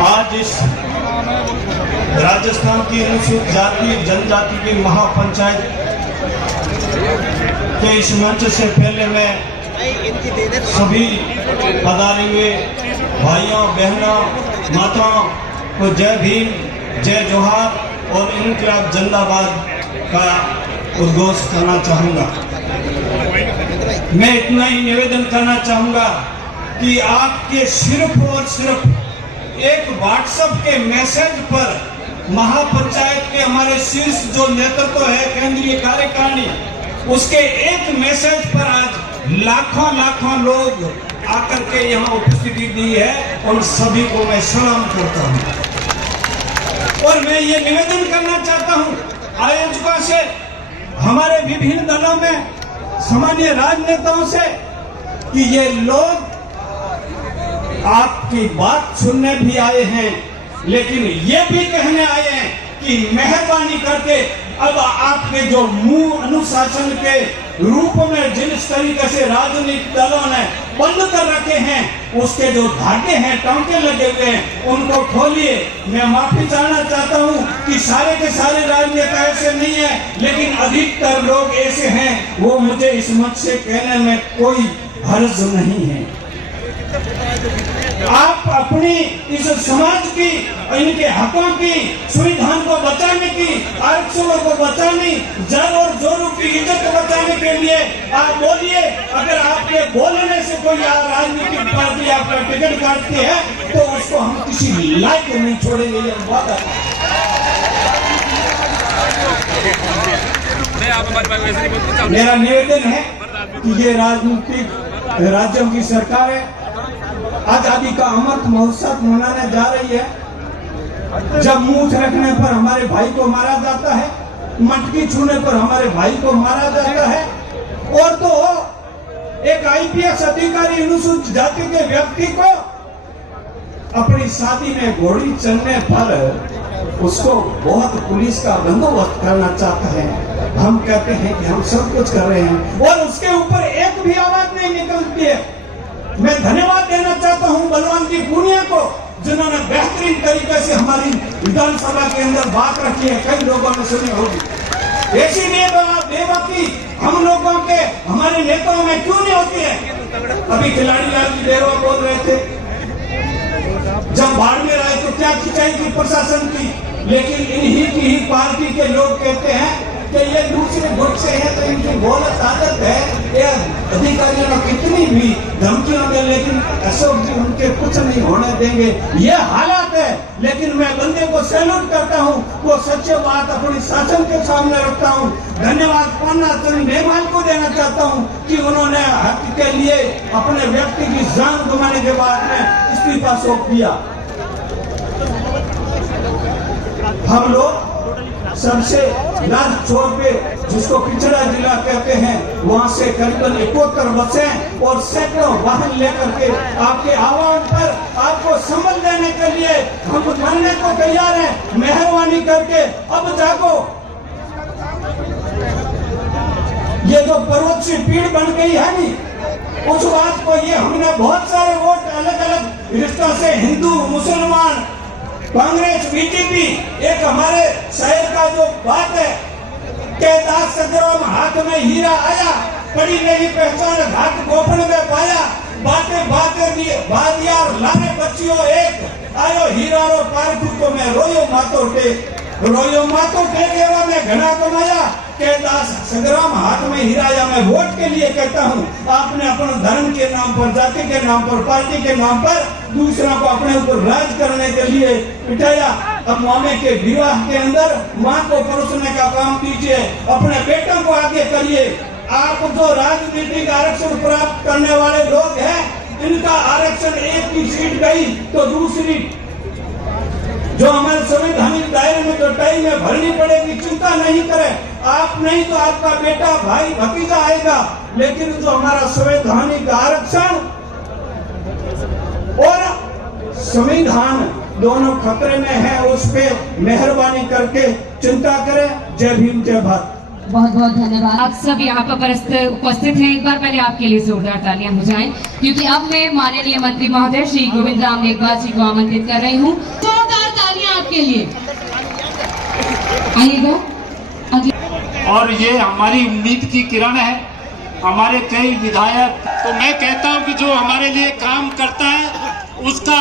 आज इस राजस्थान की अनुसूचित जाति जनजाति की महापंचायत के इस मंच से पहले मैं सभी पधारे हुए भाइयों बहनों माताओं को जय भीम जय जोहार और इनकलाब जिंदाबाद का उद्घोष करना चाहूँगा। मैं इतना ही निवेदन करना चाहूँगा कि आपके सिर्फ और सिर्फ एक व्हाट्सएप के मैसेज पर महापंचायत के हमारे शीर्ष जो नेतृत्व है केंद्रीय कार्यकारिणी उसके एक मैसेज पर आज लाखों लोग आकर के यहाँ उपस्थिति दी है। उन सभी को मैं सलाम करता हूँ और मैं ये निवेदन करना चाहता हूँ आयोजकों से, हमारे विभिन्न दलों में सामान्य राजनेताओं से कि ये लोग आपकी बात सुनने भी आए हैं लेकिन ये भी कहने आए हैं कि मेहरबानी करके अब आपके जो मुंह अनुशासन के रूप में जिस तरीके से राजनीतिक दलों ने बंद कर रखे हैं उसके जो धागे हैं टांके लगे हुए हैं उनको खोलिए। मैं माफी चाहना चाहता हूं कि सारे के सारे राजनेता ऐसे नहीं है लेकिन अधिकतर लोग ऐसे हैं, वो मुझे इस मंच से कहने में कोई हर्ज नहीं है। आप अपनी इस समाज की इनके हकों की सुविधाओं को बचाने की आरक्षणों को बचाने जड़ और जोरों की इज्जत बचाने के लिए आप बोलिए। अगर आपके बोलने से कोई राजनीतिक पार्टी आपका टिकट काटती है तो उसको हम किसी लायक नहीं छोड़ेंगे, ये वादा। मेरा निवेदन है कि ये राजनीतिक राज्यों की सरकार है, आजादी का अमृत महोत्सव मनाने जा रही है। जब मूछ रखने पर हमारे भाई को मारा जाता है, मटकी छूने पर हमारे भाई को मारा जाता है और तो एक आईपीएस अधिकारी अनुसूचित जाति के व्यक्ति को अपनी शादी में घोड़ी चढ़ने पर उसको बहुत पुलिस का बंदोबस्त करना चाहता है। हम कहते हैं कि हम सब कुछ कर रहे हैं और उसके ऊपर एक भी आवाज नहीं निकलती है। मैं धन्यवाद देना चाहता हूं बलवान जी पूनिया को जिन्होंने बेहतरीन तरीके से हमारी विधानसभा के अंदर बात रखी है, कई लोगों ने सुनी होगी। ऐसी बेबाकी हम लोगों के हमारे नेताओं में क्यों नहीं होती है? अभी खिलाड़ी लाल जी देरवा बोल रहे थे, जब बाड़मेर आए तो क्या खिंचाई की प्रशासन की, लेकिन इन्हीं की ही पार्टी के लोग कहते हैं कि ये दूसरे गुट से है तो इनकी बहुत आदत है। ये अधिकारियों ने कितनी भी धमकियां दे लेकिन अशोक जी उनके कुछ नहीं होने देंगे, ये हालात है। लेकिन मैं बंदे को सैल्यूट करता हूँ, वो सच्चे बात अपनी शासन के सामने रखता हूँ। धन्यवाद पन्ना चंद मेहमान को देना चाहता हूँ कि उन्होंने हक के लिए अपने व्यक्ति की जान गंवाने के बाद में इस्तीफा सौंप दिया। हम लोग सबसे लास्ट छोर पे जिसको पिछड़ा जिला कहते हैं वहां से करीबन 71 बसें और सैकड़ों वाहन लेकर के आपके आह्वान पर आपको संबल देने के लिए हम करने को तैयार हैं। मेहरबानी करके अब जागो। ये जो पर्वत सी पीड़ बन गई है नी, उस बात को ये हमने बहुत सारे वोट अलग अलग रिश्तों से हिंदू मुसलमान कांग्रेस बीजेपी, एक हमारे शहर का जो बात है के दास संग्राम हाथ में हीरा आया, पड़ी नहीं पहचान घाट गोफन में पाया, बातें बाद यार लाने बच्चियों एक आयो हीरा रो पारखू को मैं रोयो मातो टेक एवा में घना कमाया के दास संग्राम हाथ में हीराया। मैं वोट के लिए कहता हूँ, आपने अपने धर्म के नाम पर, जाति के नाम पर, पार्टी के नाम पर दूसरों को अपने ऊपर राज करने के लिए बिठाया। अब मामे के विवाह के अंदर माँ को परोसने का काम दीजिए, अपने बेटों को आगे करिए। आप जो राजनीतिक आरक्षण प्राप्त करने वाले लोग हैं, इनका आरक्षण एक की सीट गई तो दूसरी जो हमारे संवैधानिक दायरे में जो टाइम में भरनी पड़ेगी, चिंता नहीं करें। आप नहीं तो आपका बेटा भाई भतीजा आएगा, लेकिन जो हमारा संवैधानिक आरक्षण और संविधान दोनों खतरे में है, उस पे मेहरबानी करके चिंता करें। जय भीम जय भारत। बहुत बहुत धन्यवाद। आप सब यहाँ पर उपस्थित हैं, एक बार पहले आपके लिए जोरदार तालियां हो जाएं। क्योंकि अब मैं माननीय मंत्री महोदय श्री गोविंद राम मेघवाल जी को आमंत्रित कर रही हूँ। जोरदार तालियां आपके लिए। आइएगा। और ये हमारी उम्मीद की किरण है। हमारे कई विधायक, तो मैं कहता हूं कि जो हमारे लिए काम करता है उसका